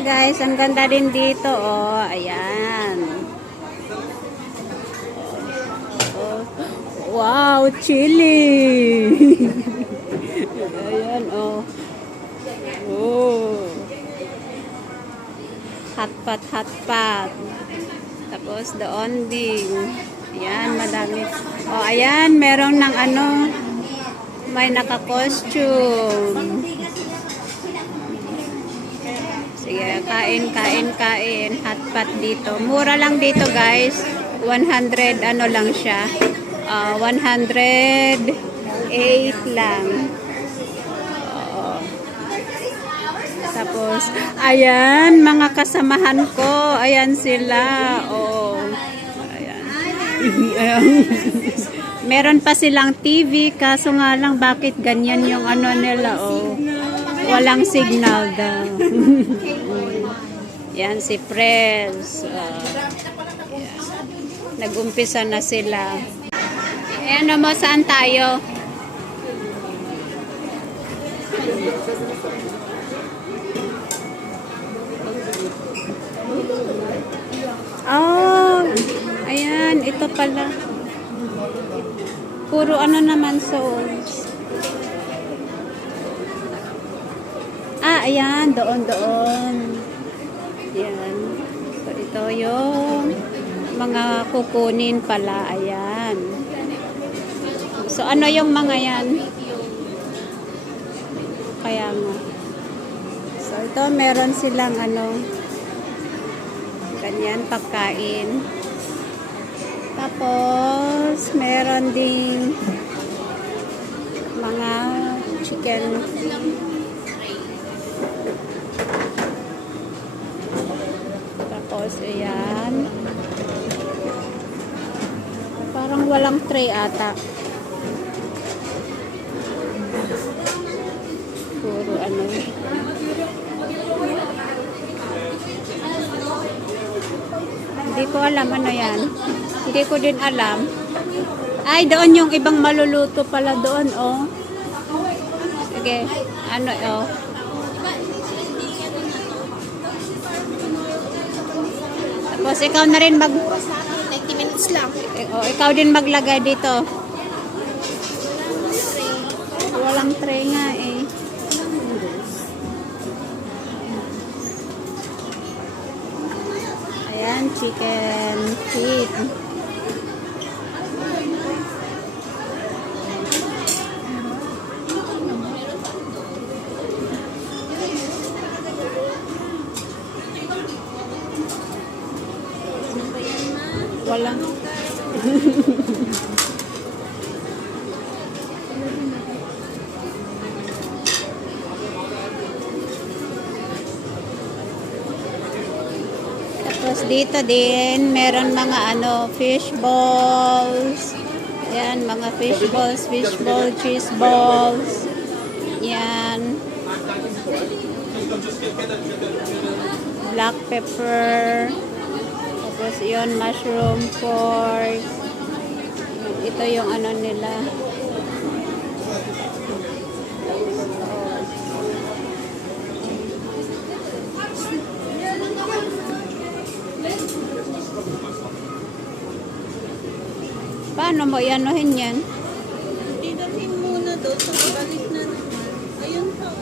guys, ang ganda din dito. Oh, ayan. Oh, wow, chili. Ayan, oh. Oh. Hotpot, hotpot. Tapos doon din. Ayan, madami. Oh, ayan, merong ng ano, may naka-costume. Sige, kain, kain, kain. Hotpot dito. Mura lang dito, guys. 100, ano lang siya. 108 lang. Tapos, ayan, mga kasamahan ko. Ayan sila. Oh. Ayan. Ayan. Meron pa silang TV, kaso nga lang, bakit ganyan yung ano nila, oh. Walang signal daw. Yan si Prez. Nag-umpisa na sila. Ayan mo, saan tayo? Oh, ayan, ito pala. Puro ano naman souls. Ayan, doon. Ayan. So, ito yung mga kukunin pala. Ayan. So, ano yung mga yan? Kaya nga. So, ito meron silang ano, ganyan, pagkain. Tapos, meron ding mga chicken. Tapos, ayan. Parang walang tray ata. Puro ano. Hindi ko alam ano yan. Hindi ko din alam. Ay, doon yung ibang maluluto pala doon, oh. Sige, ano, oh. Tapos ikaw na rin 90 minutes lang. Oh, ikaw din maglagay dito. Walang tray nga eh. Ayan, chicken feet. Walang. Tapos dito din, meron mga ano, fish balls. Yan, mga fish balls, cheese balls. Yan. Black pepper. Tapos yun, mushroom pork. Ito yung ano nila. Paano mo ianuhin yan? Didalhin muna doon sa balik na naman. Ayun pa.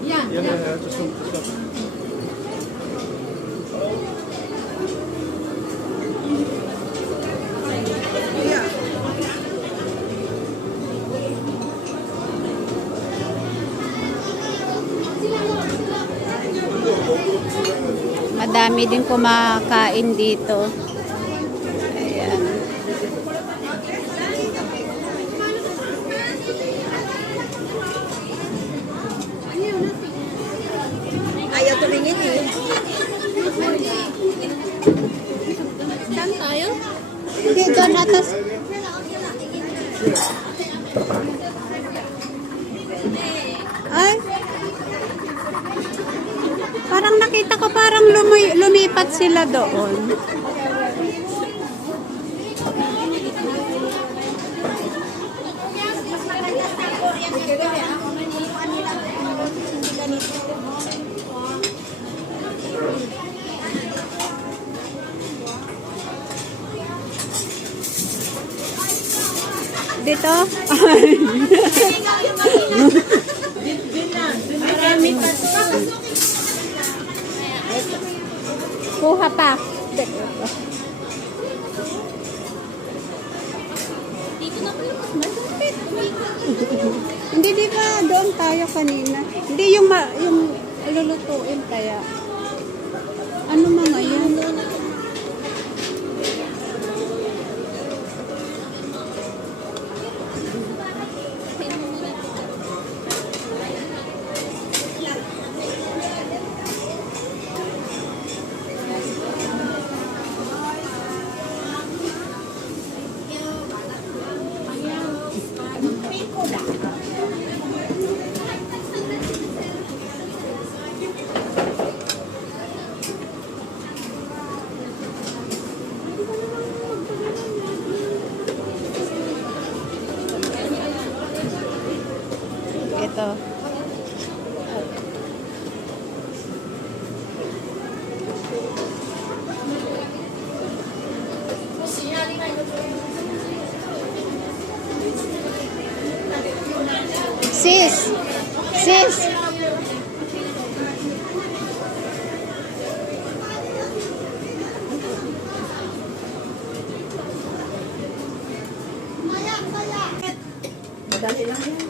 Yeah. Just one. Madami din kumakain dito. Ayan. Ayaw tumingin eh. Saan tayo? Hindi, doon atas. Ay. Parang nakita ko parang lumipat sila doon. Dito? Marami pa to. Kuha pa. Dito na kayo. Malapit. Hindi, di ba? Doon tayo kanina. Hindi yung, yung lulutuin kaya. Ano mga yan? Ito. Sis! Sis! Madali lang yan.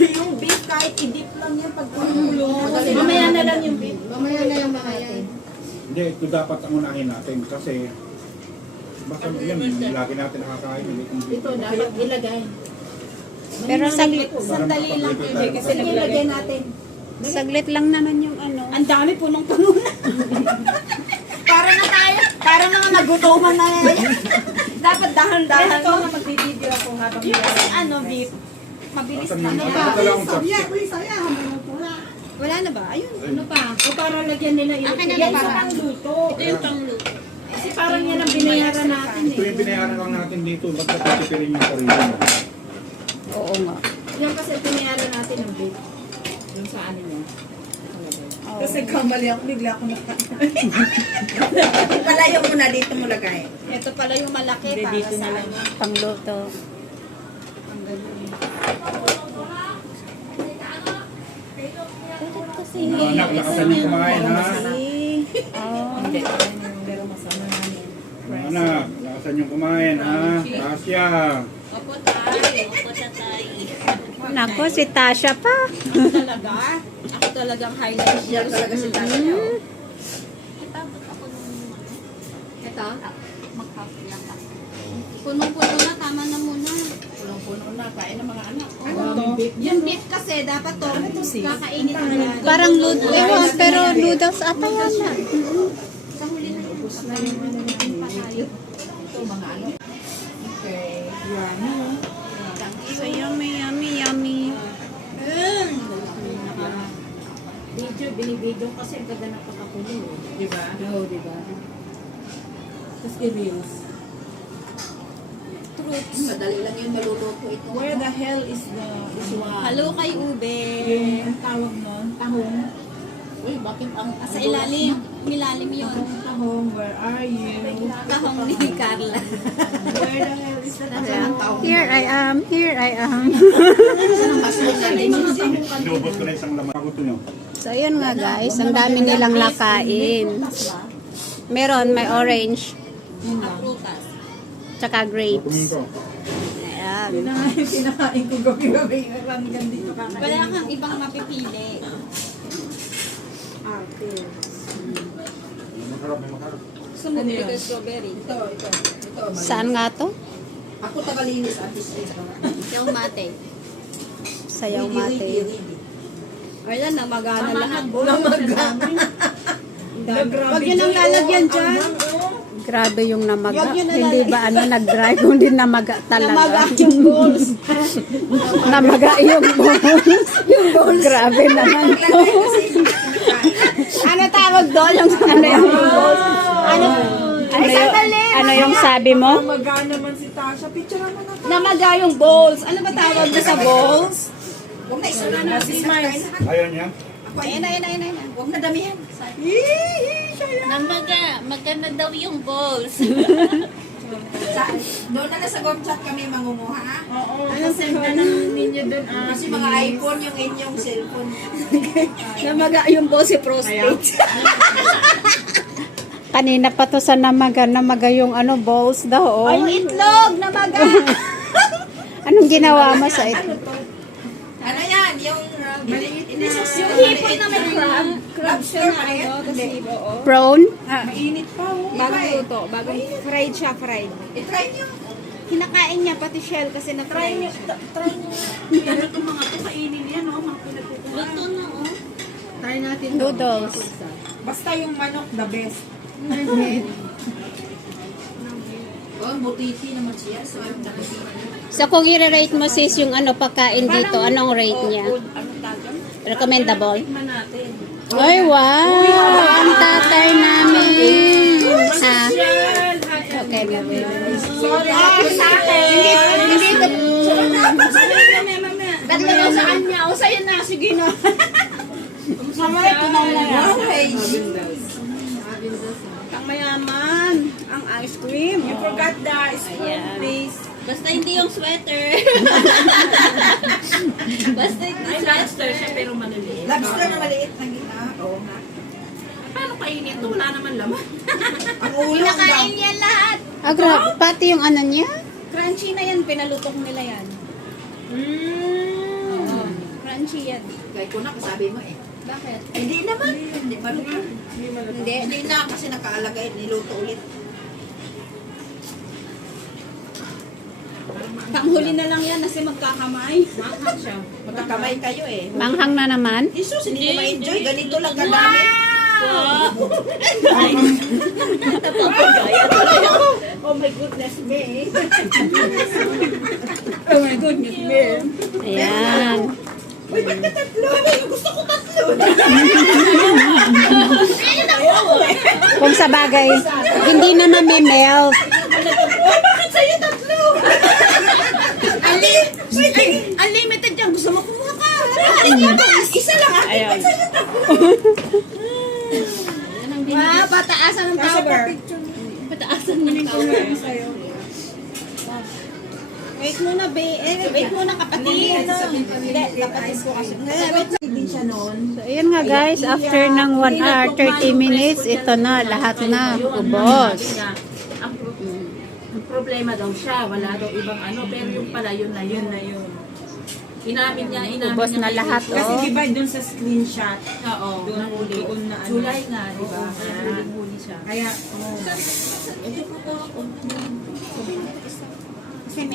Yung beef kahit i-dip lang yan pag kumulo. Mamaya na lang yung beef. Mamaya na lang mga yan. Hindi, ito dapat ang unahin natin kasi baka yan, lagi natin nakakain. Ito dapat ilagay. Pero saglit, Sandali lang. Kasi ilagay natin. saglit lang naman yung ano. Ang dami punong-puno na. Para na tayo. Para naman nagutuman na yan. Dapat dahan-dahan. Ito na magbibideo ako habang kasi ano, beef. Mabilis na. Ano ba? Wala na ba? Ayun. Ano pa? O para lagyan nila ilagay. Yan sa pangluto. Ito yung pangluto. Kasi parang yan ang binayaran natin Ito yung binayaran lang natin dito. Ba't napatipirin yung sarili mo? Oo nga. Yan kasi binayaran natin ang beef. Yung sa ano yun. Kasi kamali ako, bigla ako Palayo mo na, dito mo lagay. Ito pala yung malaki para Dito sa na lang. ano. Pangluto. Mga anak, lakasan yung kumain ha. Oh. Pero masama namin. Mga anak, lakasan yung kumain ha. Tasya. Opo tayo. Opo tayo. Nako, si Tasha pa. Ako talaga. Ako talagang highlight siya. Talaga si Tasha. Ito? Mag-coffee lang ako. Punong-puno na, tama na muna. Punong-puno na, kain ng mga anak. Ano to? Yung beef kasi, dapat to. Kakainit na yan. Parang noodles. Ewan, pero noodles ata yan na. Sa huli na yun. Pa tayo. Ito, mga ano. Okay. Yan. So yummy, yummy, yummy. Video, binibidyo kasi ang ganda ng pagkakulo. Di ba? Oo, di ba? Tapos i-reels. Fruits. Madali lang yung maluluto ito. Where the hell is one? Halo kay ube. Yung tawag nun, tahong. Uy, bakit ang Sa ilalim. Milalim yun. tahong, where are you? Tahong ni Carla. Where the hell is the tahong? Here I am, here I am. Inubos ko na isang laman. Paguto nyo. So yun nga guys, ang dami nilang lakain. Meron, may orange, Prutas. tsaka grapes. Pumunto. Ayan. Pinakain ko gabi-gabi. Hanggang dito kakain. Wala kang ibang mapipili. Makarap, may makarap. Sumubli ka strawberry. Ito. Saan nga to? Ako tagalinis at least. Yung mate. Sayaw mate. Ayan, namagana lahat. Huwag yun ang lalagyan dyan. Grabe yung namaga. Hindi ba ano nag-dry, kundi namaga talaga. yung balls. Namaga yung balls. Yung balls. Grabe naman. Ano tawag doon? Yung Ano yung balls? ano? Ano yung sabi mo? Maga naman si Tasha. Picture mo na. Namaga yung balls. Ano ba tawag na sa balls? Huwag na isa na si Smiles. Ayaw niya? Ayun. Huwag na damihan. Namaga. Maganda daw yung balls. Doon na sa group chat kami mangunguha. Ha? Oo, send na ng ninyo dun. Kasi mga iPhone yung inyong cellphone. Namaga yung boss si prostate. Kanina pa to sa namaga yung ano, balls daw. Oh. Yung itlog, namaga. Anong ginawa mo sa ito? Ano yan? Yung maliit na... Yung hipon na may crab. Lobster pa rin? Prawn? Mainit pa. Bagong luto. Bagong fried siya, fried. I-try nyo. Kinakain niya pati shell kasi na-fried siya. Try nyo. Ano itong mga ito? Kainin yan, oh. Mga pinagkukuha. Luto na, oh. Try natin. Noodles. Basta yung manok, the best. Oh, butiti naman siya. So, yung butiti. So kung i-rate mo sis yung ano pagkain dito, anong rate niya? Ano tawag? Recommendable? Tikman natin. Ay, wow! Ang tatay namin! Ha? Okay na. Sorry, sa akin. Hindi ito. Ba't ka sa kanya? O sa'yo na, sige na. Mamaya ito na lang. Ang mayaman. Ang ice cream. You forgot the spoon, please. Basta hindi yung sweater. Basta hindi Ay, lobster siya pero maliliit. Lobster na maliit na gina. Oo nga. Paano kainin ito? Wala naman laman. Ang ulo ang Kinakain yan lahat. Ah, grabe. Pati yung ano niya? Crunchy na yan. Pinalutok nila yan. Oo. Crunchy yan. Kaya ko na, kasabi mo eh. Bakit? Hindi naman. Hindi malutong. Hindi. Hindi na kasi nakaalagay. Niluto ulit. Panghuli na lang yan kasi magkakamay. Manghang siya. Magkakamay kayo eh. Manghang na naman? Jesus, hindi mo ma-enjoy. Ganito lang kadami. Oh my goodness me. Oh my goodness me. Ayan. Uy, ba't ka tatlo? Gusto ko tatlo. Kung sa bagay, hindi na mami-melt. Uy, bakit sa'yo tatlo? Unlimited yan. Gusto mo kumuha ka. Isa lang ah. Ayun. Ba't sa'yo tatlo? Wow, pataasan ng tower. Pataasan mo ng tower. Wait muna, be. Wait muna, kapatid. Hindi, kapatid ko kasi. Din siya noon. So, ayun nga guys, after ng 1 hour 30 minutes, ito na, lahat na, ubos. Ang problema daw siya, wala daw ibang ano, pero yung pala yun na yun. Inamin niya. Ubos na lahat, Kasi oh. di ba dun sa screenshot, Oo, doon nahuli. na ano. July nga, di ba? Oo, Huli siya. Kaya, Ito po ko.